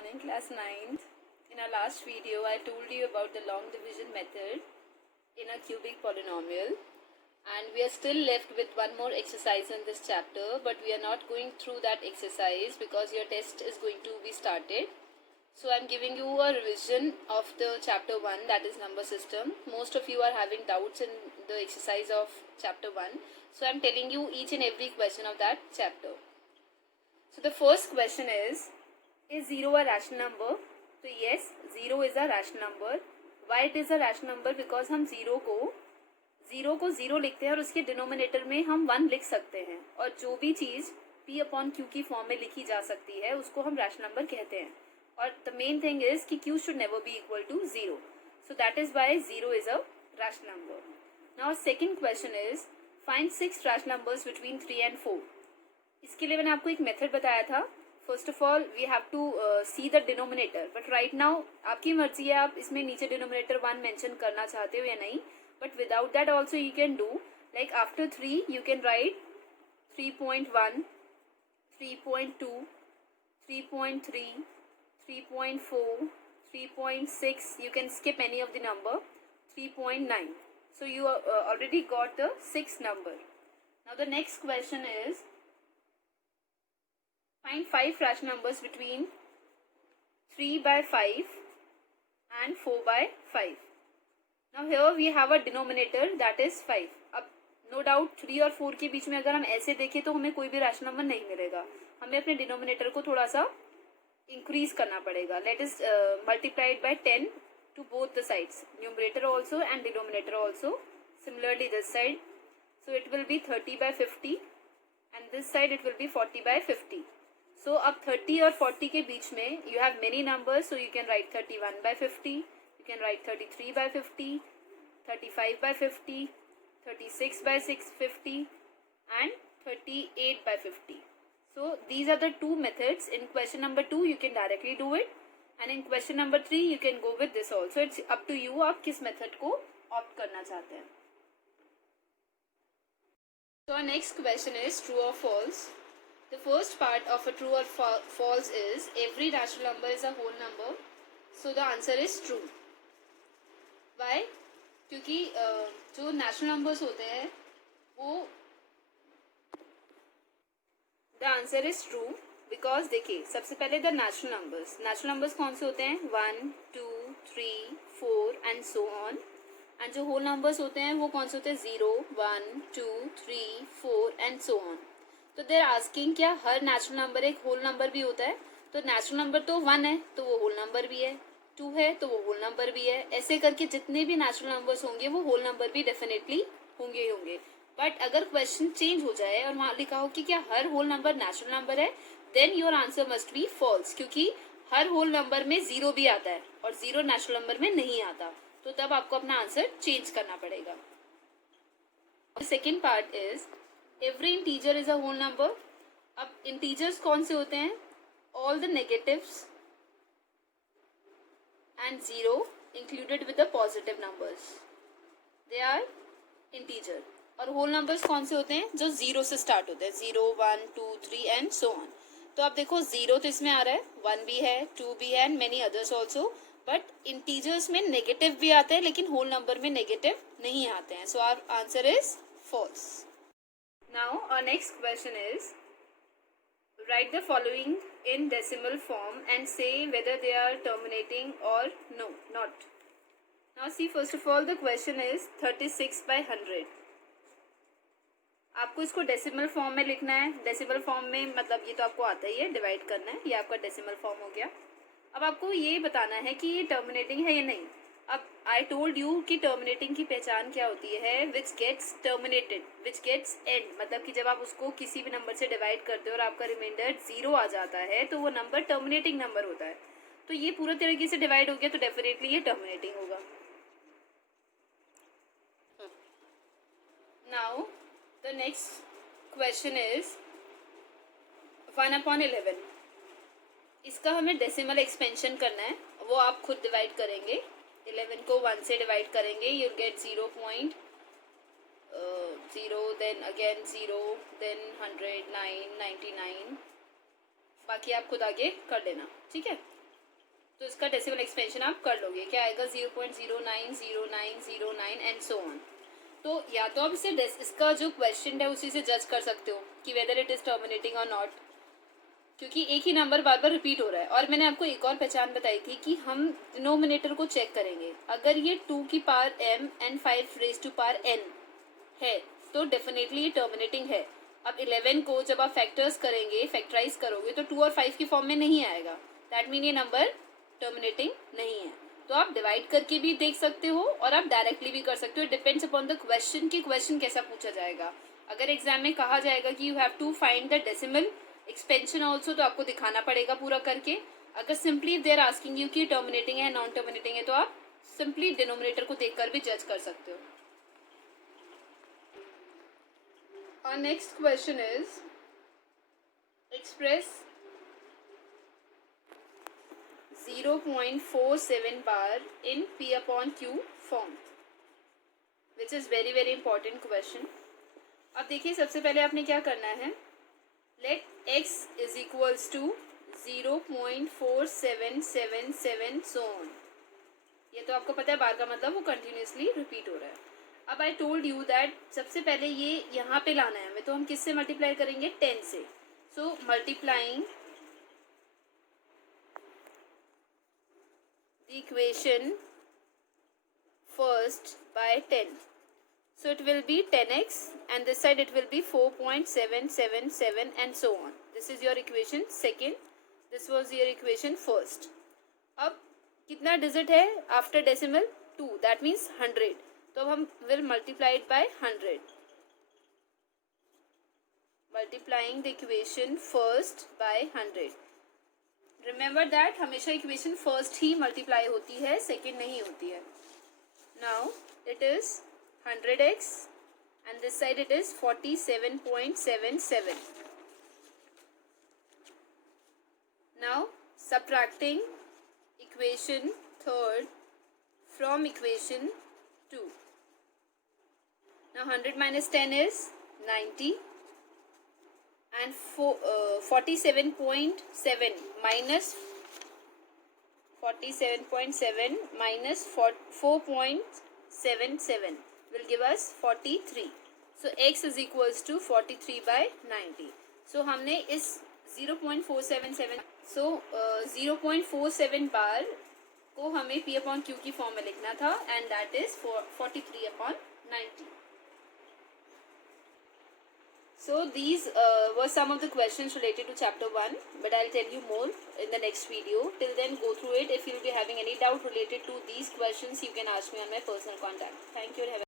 morning, class 9th. In our last video, I told you about the long division method in a cubic polynomial, and we are still left with one more exercise in this chapter, but we are not going through that exercise because your test is going to be started. So I'm giving you a revision of the chapter 1, that is number system. Most of you are having doubts in the exercise of chapter 1, so I'm telling you each and every question of that chapter. So the first question is 0 a rational number? तो yes, 0 is a rational number. Why it is a rational number? Because हम 0 को 0 लिखते हैं और उसके denominator में हम 1 लिख सकते हैं, और जो भी चीज़ p अपॉन q की फॉर्म में लिखी जा सकती है उसको हम रैशनल नंबर कहते हैं. और द मेन थिंग इज कि q should never be equal to 0. So that is why 0 is a rational number. Now second question is find 6 rational numbers between 3 and 4. इसके लिए मैंने आपको एक मेथड बताया था. First of all we have to see the denominator, but right now आपकी मर्जी है, आप इसमें नीचे डिनोमिनेटर 1 मेंशन करना चाहते हो या नहीं. But without that also you can do, like after 3 you can write 3.1, 3.2, 3.3, 3.4, 3.6. you can skip any of the number. 3.9. so you already got the 6th number. Now the next question is find 5 rational numbers between 3 by 5 and 4 by 5. Now here we have a denominator that is 5. अब no doubt 3 और 4 के बीच में अगर हम ऐसे देखें तो हमें कोई भी रैशनल नंबर नहीं मिलेगा. हमें अपने डिनोमिनेटर को थोड़ा सा इंक्रीज करना पड़ेगा. Let is multiplied by 10 to both the sides, numerator also and denominator also. Similarly this side, so it will be 30 by 50 and this side it will be 40 by 50. So अब 30 और 40 के बीच में you have many numbers, so you can write 31 by 50, you can write 33 by 50, 35 by 50, 36 by 650 and 38 by 50. So these are the two methods. In question number 2 you can directly do it, and in question number 3 you can go with this also. It's up to you, आप किस method को opt करना चाहते हैं. So our next question is true or false. The first part of a true or false is every rational number is a whole number. So the answer is true. Why? क्योंकि जो natural numbers होते हैं वो, the answer is true because देखिए सबसे पहले the natural numbers कौन से होते हैं? 1, 2, 3, 4 एंड सो ऑन. एंड जो होल नंबर्स होते हैं वो कौन से होते हैं? 0, 1, 2, 3, 4 एंड सो ऑन. तो देर आस्किंग क्या हर नेचुरल नंबर एक होल नंबर भी होता है? तो नेचुरल नंबर तो 1 है तो वो होल नंबर भी है, 2 है तो वो होल नंबर भी है. ऐसे करके जितने भी नेचुरल नंबर्स होंगे वो होल नंबर भी डेफिनेटली होंगे. बट अगर क्वेश्चन चेंज हो जाए और वहाँ लिखा हो कि क्या हर होल नंबर नेचुरल नंबर है, then your answer must be false, क्योंकि हर होल नंबर में 0 भी आता है और 0 नेचुरल नंबर में नहीं आता. तो तब आपको अपना आंसर चेंज करना पड़ेगा. Second part is every integer is a whole number. अब इंटीजर्स कौन से होते हैं? All the negatives and 0 included with the positive numbers, they are integer. और होल नंबर्स कौन से होते हैं? जो 0 से स्टार्ट होते हैं, 0, 1, 2, 3 एंड सो ऑन. तो आप देखो 0 तो इसमें आ रहा है, 1 भी है, 2 भी है and many others also. But integers में नेगेटिव भी आते हैं लेकिन होल नंबर में नेगेटिव नहीं आते हैं. So our answer is false. Now our next question is write the following in decimal form and say whether they are terminating or not. Now see, first of all the question is 36 by 100. आपको इसको decimal form में लिखना है. Decimal form में मतलब ये तो आपको आता ही है, डिवाइड करना है. ये आपका डेसिमल फॉर्म हो गया. अब आपको ये बताना है कि ये टर्मिनेटिंग है या नहीं. अब आई टोल्ड यू कि टर्मिनेटिंग की पहचान क्या होती है? Which gets terminated, which gets end. मतलब कि जब आप उसको किसी भी नंबर से डिवाइड करते हो और आपका रिमाइंडर 0 आ जाता है तो वो नंबर टर्मिनेटिंग नंबर होता है. तो ये पूरा तरीके से डिवाइड हो गया तो डेफिनेटली ये टर्मिनेटिंग होगा. Now the next question is 1/11. इसका हमें डेसिमल एक्सपेंशन करना है, वो आप खुद डिवाइड करेंगे. 11 को 1 से डिवाइड करेंगे, you get 0.0, then again 0, then 100, 9, 99. बाकी आप खुद आगे कर लेना, ठीक है. तो इसका डेसिमल एक्सपेंशन आप कर लोगे, क्या आएगा 0.090909 एंड सो ऑन। तो या तो आप इसे इसका जो क्वेश्चन है उसी से जज कर सकते हो कि वेदर इट इज टर्मिनेटिंग और नॉट, क्योंकि एक ही नंबर बार बार रिपीट हो रहा है। और मैंने आपको एक और पहचान बताई थी कि हम डिनोमिनेटर को चेक करेंगे, अगर ये 2 की power m and 5 raise to power n है तो डेफिनेटली ये टर्मिनेटिंग है। अब 11 को जब आप फैक्टर्स करेंगे, फैक्टराइज करोगे तो 2 और 5 की फॉर्म में नहीं आएगा, दैट मीन ये नंबर टर्मिनेटिंग नहीं है। तो आप डिवाइड करके भी देख सकते हो और आप डायरेक्टली भी कर सकते हो, डिपेंड्स अपॉन द क्वेश्चन कि क्वेश्चन कैसा पूछा जाएगा। अगर एग्जाम में कहा जाएगा कि you have to find the decimal expansion also, तो आपको दिखाना पड़ेगा पूरा करके। अगर सिंपली देर आस्किंग यू कि टर्मिनेटिंग है नॉन टर्मिनेटिंग है, तो आप सिंपली डिनोमिनेटर को देखकर भी जज कर सकते हो। Our next question is express 0.47 bar in P upon Q form, which is very very important question. अब देखिए सबसे पहले आपने क्या करना है, let x is equals to 0.4777 so on. ये तो आपको पता है बार का मतलब वो कंटिन्यूसली रिपीट हो रहा है। अब आई टोल्ड यू दैट सबसे पहले ये यहाँ पे लाना है हमें, तो हम किससे मल्टीप्लाई करेंगे, 10 से। So multiplying the equation first by 10, so it will be 10x and this side it will be 4.777 and so on. This is your equation second, this was your equation first. अब कितना digit है after decimal, 2, that means 100। तो अब हम will multiply it by 100, multiplying the equation first bye 100। Remember that हमेशा equation first ही multiply होती है, second नहीं होती है। Now it is 100x and this side it is 47.77. Now subtracting equation third from equation 2. Now 100 minus 10 is 90 and 47.7 minus 47.7 minus 4.77 will give us 43. So x is equals to 43 by 90. So हमने इस 0.477 0.47 बार को हमें P upon Q की form में लिखना था and that is 43 upon 90. So these were some of the questions related to chapter 1, but I'll tell you more in the next video. Till then, go through it. If you'll be having any doubt related to these questions, you can ask me on my personal contact. Thank you and have a